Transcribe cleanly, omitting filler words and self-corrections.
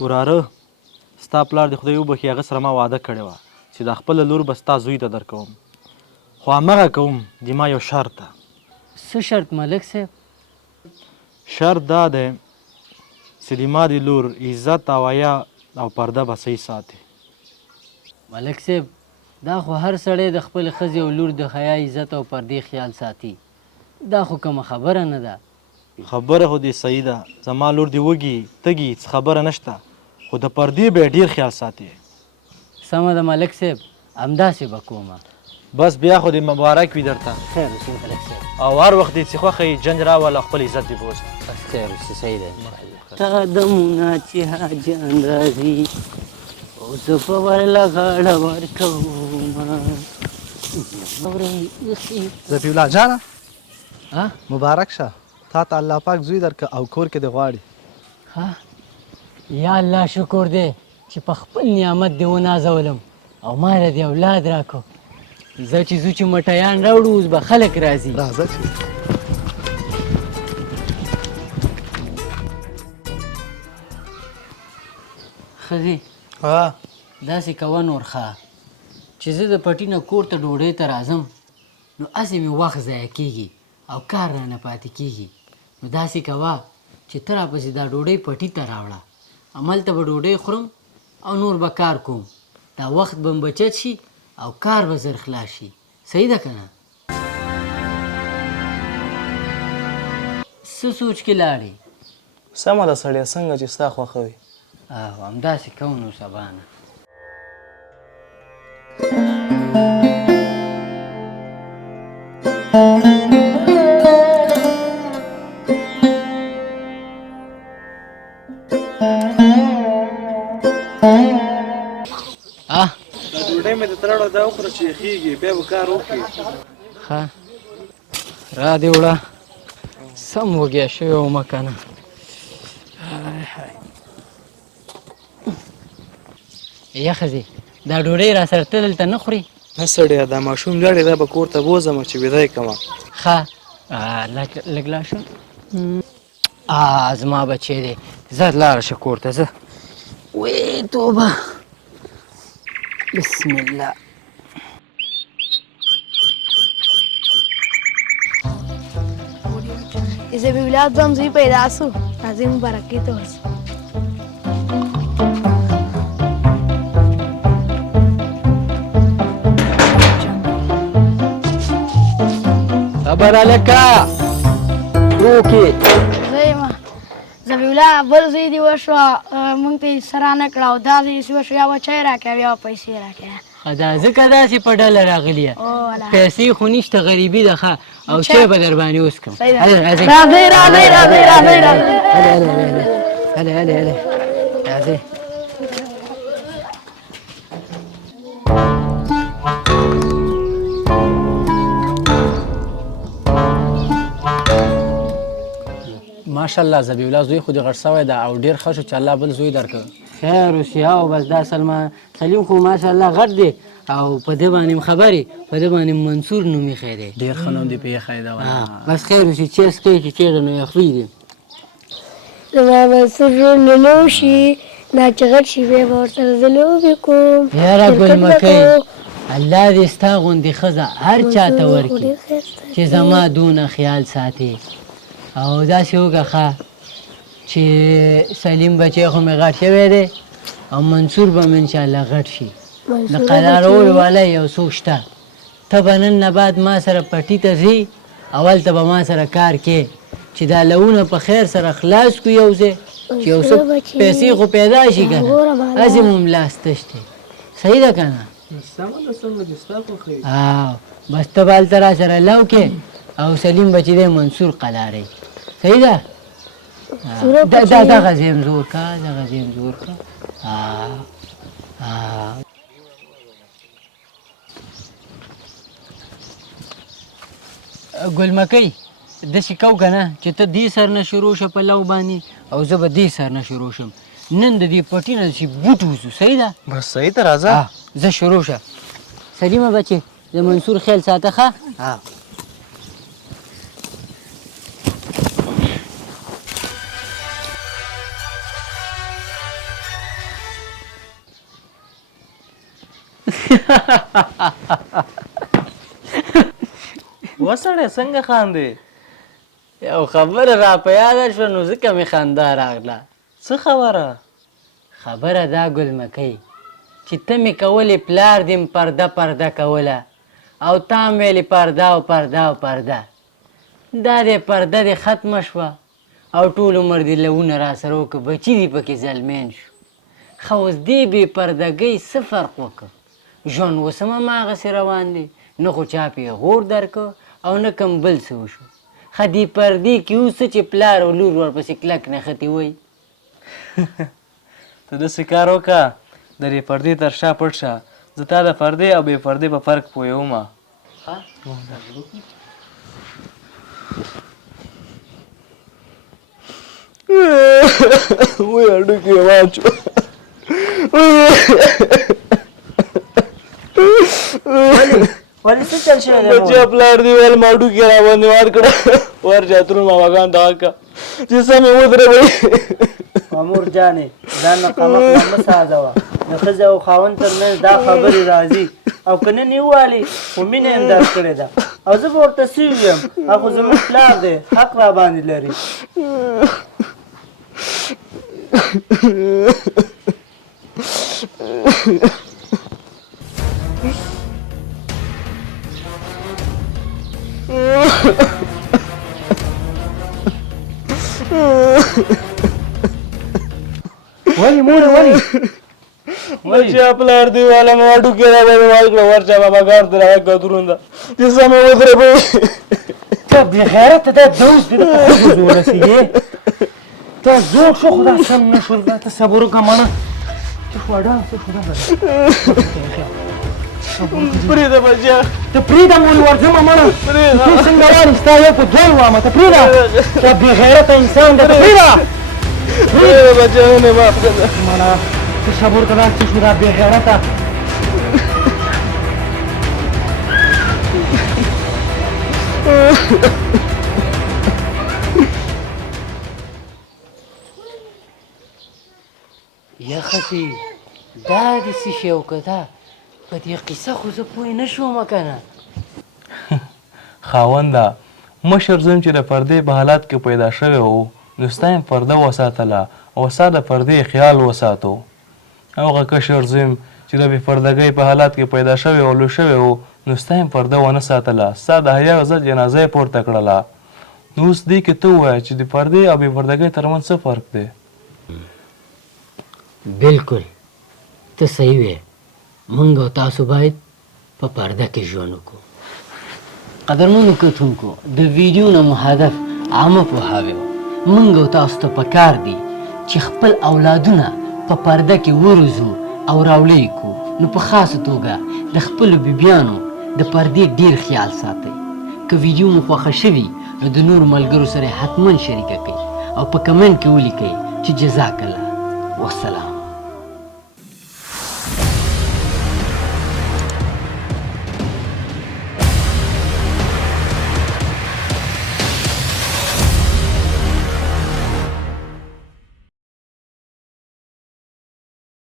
وراره ستا پلار د خدای وبخي هغه سره ما وعده کړې وه چې د خپله لور به ستا زوی ته درکوم خو همغه کوم د ما یو شرط ده. څه شرط ملک صاحب؟ شرط دا دی چې د ما د لور عزت او حیا او پرده به صحیح ساتي. ملک صاحب دا خو هر سړی د خپل ښځې او لور د حیا عزت او پردې خیال ساتي. دا خو کومه خبره نه ده. خبره خو دې صحیح ده، زما لور دې وږي تږي څه خبره نشته، خو د پردې به یې ډېر خیال ساتي. سمه ده ملک صاحب، همداسې به کومه. بس بیا خو دې مبارک وي درته. خیر اوسې ملک صاحب. او هر وخت دې چې خوښه یې جنج راوله خپل عزت دې بوځه. بس خیر اوسې، صحیح ده. قدمونه چې حاجیان راځي او زه به ورله غاړه ورکومه. ظفی الله جانه ها مبارک شه، تا ته الله پاک زوی درکه او کور کې دې غواړي. ها یا الله شکر دی چې په خپل نعمت دې ونازولم او ما له دې اولاد راکړو. زه چې زو چې مټیان راوړو اوس به خلک راځي. راځه چې ښځې ها داسې کوه نور ښه چې زه د پټي نه کور ته ډوډۍ ته راځم نو هسې مې وخت ضایع کېږي او کار رانه پاتې کېږي. نو داسې کوه چې ته راپسې دا ډوډۍ پټي ته راوړه، هملته به ډوډۍ خورم او نور به کار کوم. دا وخت به م بچت شي او کار به زر خلاص شي. صحیح ده که نه؟ څه سوچ کې لاړې؟ سمه ده سړیه، څنګه چې ستا خوښه وي. او همداسې کوم نو سبا نه. دا ډوډۍ مې درته راوړه، دا وخوره چې یخېږي، بیا به کار وکړې. ښه را دې وړه، سم وږی شوی ومه که نه. یا ښځې دا ډوډۍ را سره ته دلته نه خورې؟ نه سړیه، دا ماشوم لاړې، دا به کور ته بوځم چې ویده یې کړمه. ښه لږ لاړ شه. زما بچی دی، ځه لاړه شه کور ته ځه. وی توبه، بسم الله. ظفی الله دوهم زوی پیدا سو، راځئ مبارکي ته ورځو. صبر هلکه وکې. ظفی الله بل زوی دې وشوه، موږ ته یې څه رانه کړه او دا زوی یې وشو، یا به چای راکړه او یا به پیسې راکړه. دا ځکه داسې په ډله راغلي یه، پیسې خو نشته، غریبي ده ښه، او چای به در باندې اوس کړم. راځئ راځئ راځئ راځئ راځئ. ماشاءالله ظفی الله زوی خو دې غټ سوی ده او ډېر ښه شو چې الله بل زوی درکړ. خیر اوسې. او بس دا سلیم خو ماشاءالله غټ دی او په دې باندې خبرې، په دې باندې منصور نوم ایښی دی. ډېر ښه نوم دې پې ایښی ده. بس خیر اوسې، چای څښئ چې چېرته نو یخوي دي. زما منصور ورونه نو شي، دا چې غټ شي بیا به ورسره زه لوبې کوم. یاره ګل مکۍ، الله دې ستا غوندې ښځه هر چا ته ورکړي چې زما دونه خیال ساتي. او داسې وکړه ښه چې سلیم بچی خو مې غټ شوی دی او منصور به مې انشاءالله غټ شي. د قرارولو والا یو څوک شته، ته به نن نه بعد ما سره پټي ته ځي، اول ته به ما سره کار کې چې دا لونه په خیر سره خلاص کړو یو ځای، چې یو څه پیسې خو پیدا شي که نه، هسې مو ملا ستش دی. صحیح ده که نه؟ سمه ده، څنګه چې ستا خوښه وي. بس ته به هلته را سره لو کې او سلیم بچی دی منصور قلاری. صحیح ده؟ دغه ځای م زور که، دغه ځای م زور که. ګل مکۍ داسې کو که نه چې ته دې سر نه شروع شه په لو باندې او زه به دې سر نه شروع شم. نن د دې پټي نه چې بوټ وځو. صحیح ده؟ بس صحیح ته راځه. زه شروع شه. سلیمه بچې د منصور خیال ساته ښه. وسړی څنګه خاندې؟ یو خبره را په یاده شوه نو ځکه مې خندا راغله. څه خبره؟ خبره دا ګل مکۍ چې ته مې کولې پلار دې پرده پرده کوله او تا م ویلې پرده او پرده او پرده. دا دې پرده دې ختمه شوه او ټول عمر دې لونه را سره وکړه بچي دې پکې زلمین شو. ښه اوس دې بې پردګۍ څه فرق وکړه؟ ژوند اوس هم هماغسې روان دی، نه خو چا پې غور درکړه او نه کوم بل څه وشو. ښه دې پردې کې اوس چې پلار او لور ورپسې کلک نښتې وایي. ته داسې کار وکړه د دې پردې تر شا پټ شه، زه تا د پردې او بې پردې په فرق پوهېومه. وایي هډوکي یې واچو. ولې څه چل شوی دی؟ بچه پلار دې ویل ما هډوکي راباندې وار کړه، ورشه ترون ماماګان دغه کړه چې سمې ودرېږي. مامور جانې ځان نه قمق مه سازوه. د ښځې او خاوند تر منځ دا خبرې راځي او که نه یې ووالې خو مینه یې انداز کړې ده او زه به ورته سوي یم. خو زموږ پلار دی حق را باندې لري. ولې مورې ولې؟ بچه پلار دې والا ما هډوکي راباندې وار کړه، ورشه ماماګان ته راغی کترون ده چې سمې ودرېږي. ته بې غیرته دا دوز دې په ښځو زور رسېږې. ته زوړ شو خو دا سم نه شول. ته صبر وکړه مړه. څه شو اډا څه شو دا پرېږده بچه، ته پرېږده مورې ورځمه مړه. ته څنګه وارې ستا یو په دوی وامه. ته پرېږده ته بې غیرته انسان ده. ته پرېږده بچه مې معاف کړه. مړه ته صبر وکړه. دا څه شو دا بې غیرته؟ یا ښځې دا دې څه شی وکړه؟ په دې قصه خو زه پوه نه شوم که نه. خاونده مشر زویم چې د پردې په حالات کې پیدا شوی و نو ستا یې پرده وساتله او ستا د پردې خیال وساتو. هغه کشر زویم چې د بې پردګۍ په حالات کې پیدا شوی او لوی شوی و نو ستا یې پرده ونه ساتله، ستا د حیا عزت جنازه یې پورته کړله. نو اوس دې کې ته ووایه چې د پردې او بې پردګۍ ترمنځ څه فرق دی؟ بالکل ته صحیح وې. موږ او تاسو باید په پرده کې ژوند وکړو. قدرمنو کتونکو د ویډیو نه مو هدف عامه پوهاوی و. موږ او تاسو ته پکار دی چې خپل اولادونه په پرده کې وروزو او راولی کو. نو په خاصه توګه د خپلو بیبیانو د پردې ډیر خیال ساتئ. که ویډیو مو خوښه شوي نو د نور ملګرو سره حتما شریکه کړئ او په کمنټ کې ولیکئ چې جزاک الله. والسلام.